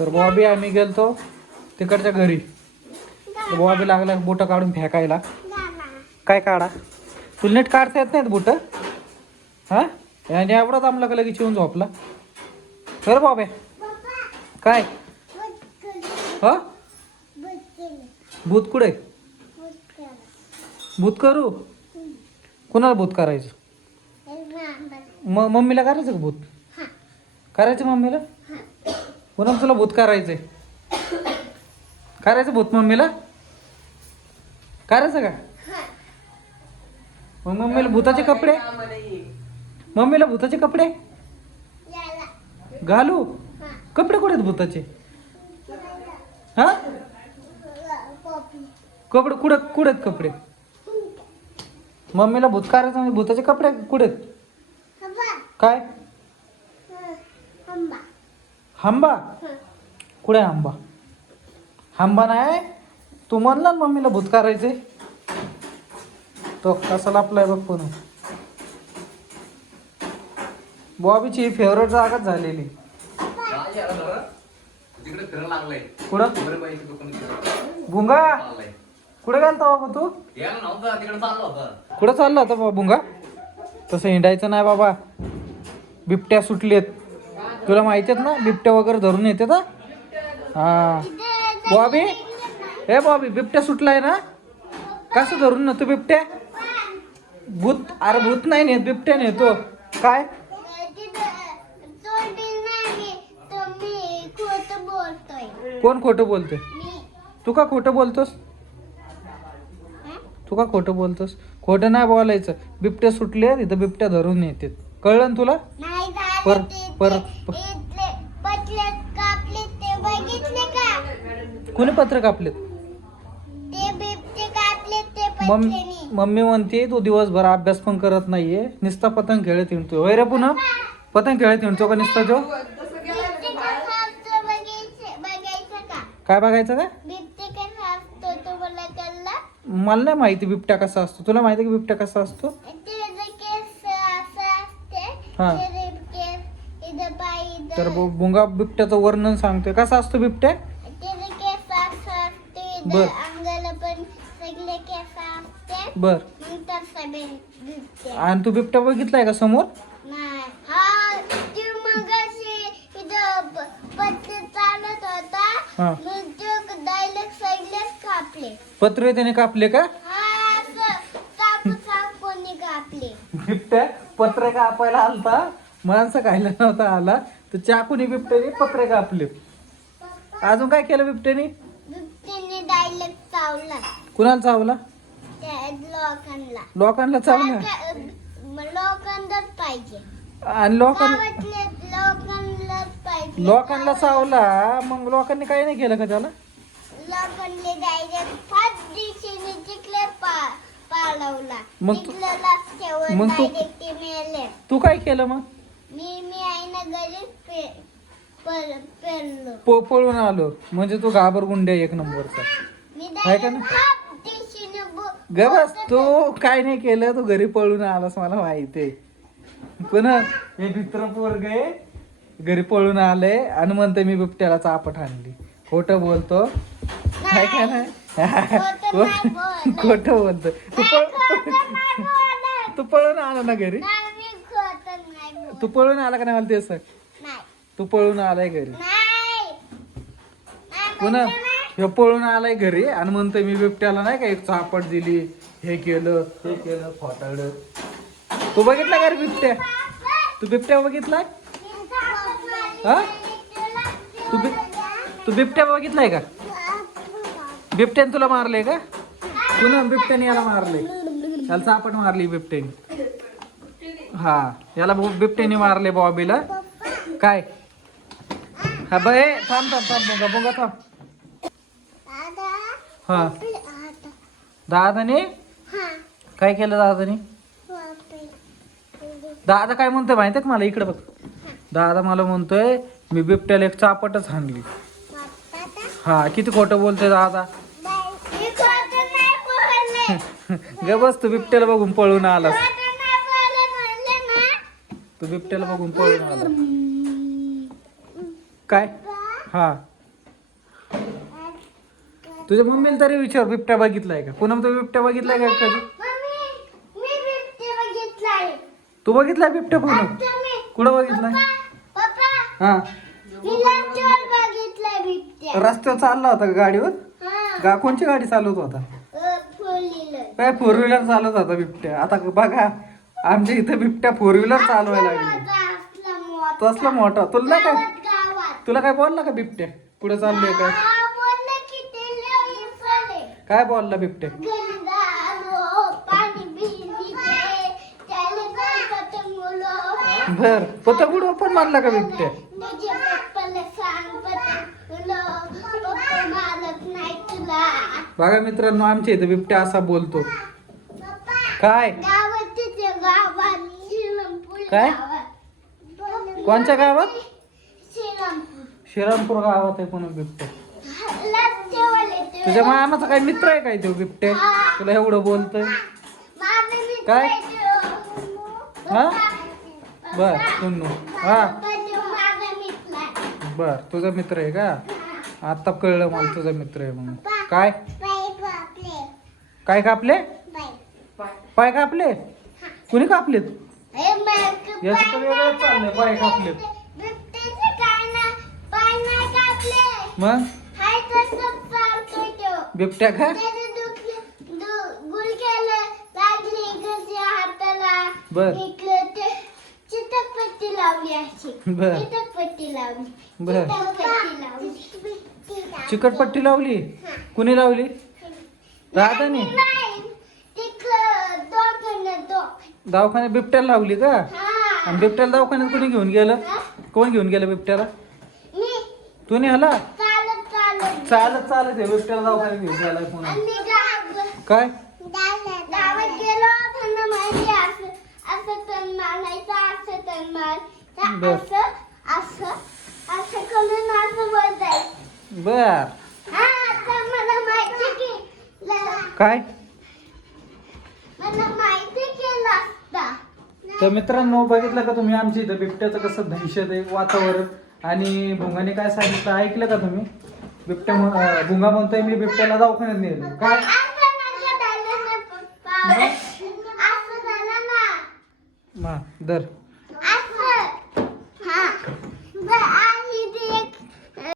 तर बॉबी आम्ही गेलतो तिकडच्या घरी. बॉबी लागला बोटं काढून फेकायला. काय काढा? तुला नीट काढता येत नाहीत बोटं? हा आणि एवढा दामला का लगेच येऊन झोपला? कर बॉबे. काय हा? भूत कुठे? भूत करू? कुणाला भूत करायचं? मम्मीला करायचं का भूत? करायचं मम्मीला? पुन्हा तुला भूत करायचंय? करायचं भूत मम्मीला? करायचं का? मग मम्मीला भूताचे कपडे, मम्मीला भूताचे कपडे घालू? कपडे कुठे आहेत भूताचे? हा कपडे कुठे कुठे आहेत कपडे? मम्मीला भूत करायचं म्हणजे भूताचे कपडे कुठे आहेत? काय हंबा? कुठे हंबा? हंबा नाही. तू म्हणला ना मम्मीला भूत करायचे. तो कसा लापलाय बघ. पण बॉबीची फेवरेट जागाच झालेली. कुठं भुंगा? कुठे गेलता बाबा तू? कुठं चालला होता बाबा भुंगा? तसं हिंडायचं नाही बाबा. बिबट्या सुटलेत तुला माहिती आहेत ना. बिबट्या वगैरे धरून येते. हा बॉबी, हे बॉबी बिबट्या सुटलाय ना. कसं धरून ना तू बिबट्या? भूत? अरे भूत नाही नेत, बिबट्या नेतो. काय कोण खोटं बोलतोय? तू का खोटं बोलतोस? तू का खोटं बोलतोस? खोटं नाही बोलायचं. बिबट्या सुटले तिथं, बिबट्या धरून येते. कळलं ना तुला? कोणी पत्र कापलेत? मम्मी म्हणते तू दिवसभर अभ्यास पण करत नाहीये, नुसता पतंग खेळत हिंडतोय. होय रे पुन्हा पतंग खेळत हिंडतो का नुसता तो? काय बघायचं का? मला नाही माहिती बिबट्या कसा असतो. तुला माहिती की बिबट्या कसा असतो? हा तर भुंगा बिबट्याचं वर्णन सांगतोय. कसा असतो बिबट्या? बर बर. आणि तू बिबट्या बघितलाय का समोर? पत्रे त्याने कापले का? बिबट्या पत्रे कापायला आलता, माणसं खायला नव्हता आला. तर चाकूने बिबट्याने पत्रे कापले. अजून काय केलं बिबट्याने? कुणाला चावला? लोकांना चावला. आणि लोकांना चावला. मग लोकांनी काही नाही केलं का त्याला? मग तू काय केलं मग? पळून आलो म्हणजे तू घाबरगुंड्या एक नंबरचा आहे का ना? गबस, तू काय नाही केलं. तू घरी पळून आलास मला माहितीये. पुन्हा हे मित्र पोरग घरी पळून आले आणि म्हणते मी बिबट्याला चापट आणली. खोटं बोलतो काय का नाही? खोटं बोलतो. तू पळून आला ना घरी? तू पळून आला का नाही मला ते सांग. तू पळून आलाय घरी पुन्हा. हे पळून आलाय घरी आणि म्हणतोय मी बिबट्याला नाही का एक चापट दिली, हे केलं ते केलं. खोटारड. तू बघितला का रे बिबट्या? तू बिबट्या बघितलाय? हा तू बिबट्या बघितलाय का? बिबट्याने तुला मारले का? पुन्हा बिबट्याने याला मारले. त्याला चापट मारली बिबट्याने. हा याला बिबट्याने मारले बॉबीला. काय हा बाय थांब थांब थांब भुंगा थांब. हा दादाने काय केलं? दादा काय म्हणतोय माहितीये का मला? इकडे बघ. दादा मला म्हणतोय मी बिबट्याला एक चापटच हाणली. हा किती खोटं बोलतोय दादा. ग बस, तू बिबट्याला बघून पळून आलास. तू बिबट्याला बघून पळून आला काय? हा तुझ्या मम्मीला तरी विचार बिबट्या बघितलाय का? पुन्हा तू बिबट्या बघितलाय का कधी? तू बघितलाय बिबट्या पुन्हा? कुठं बघितलाय? हा रस्त्यावर चालला होता का गाडीवर? कोणची गाडी चालवत होता? काय फोर व्हीलर चालवत होता बिबट्या? आता बघा आमच्या इथं बिबट्या फोर व्हीलर चालवायला लागली. तसला मोठा तुला काय बोलला का बिबट्या? पुढे चाललोय काय? काय बोलला बिबट्या? बर पतंग पण मारला का बिबट्या? बघा मित्रांनो आमच्या इथं बिबट्या असा बोलतो. काय काय कोणत्या गावात? श्रीरामपूर गावात आहे कोण बिबट्या? तुझ्या मामाचा काय मित्र आहे काय तो बिबट्या? तुला एवढं बोलतोय काय? हा बर सुन्नू हा बर तुझा मित्र आहे का? आता कळलं मला तुझा मित्र आहे म्हणून. काय काय कापले? पाय कापले? कुणी कापलेत? याचं तर वेगळंच चाललंय. पाय कापलेत मग बिबट्या का? बर बर चिकटपट्टी लावली? कुणी लावली? दादाने? दवाखान्यात बिबट्याला लावली का? आणि बिबट्याला दवाखान्यात कोणी घेऊन गेलं? कोण घेऊन गेलं बिबट्याला? तू नाही आला? चालत चालत आहे बिबट्याला दवाखान्यात घेऊन गेला पुन्हा. काय बर काय तर मित्रांनो बघितलं का तुम्ही आमच्या इथं बिबट्याचं कसं दहशत आहे वातावरण. आणि भुंगाने काय सांगितलं ऐकलं का तुम्ही? बिबट्या भुंगा म्हणतोय मी बिबट्याला दवाखान्यात नेलं. काय दर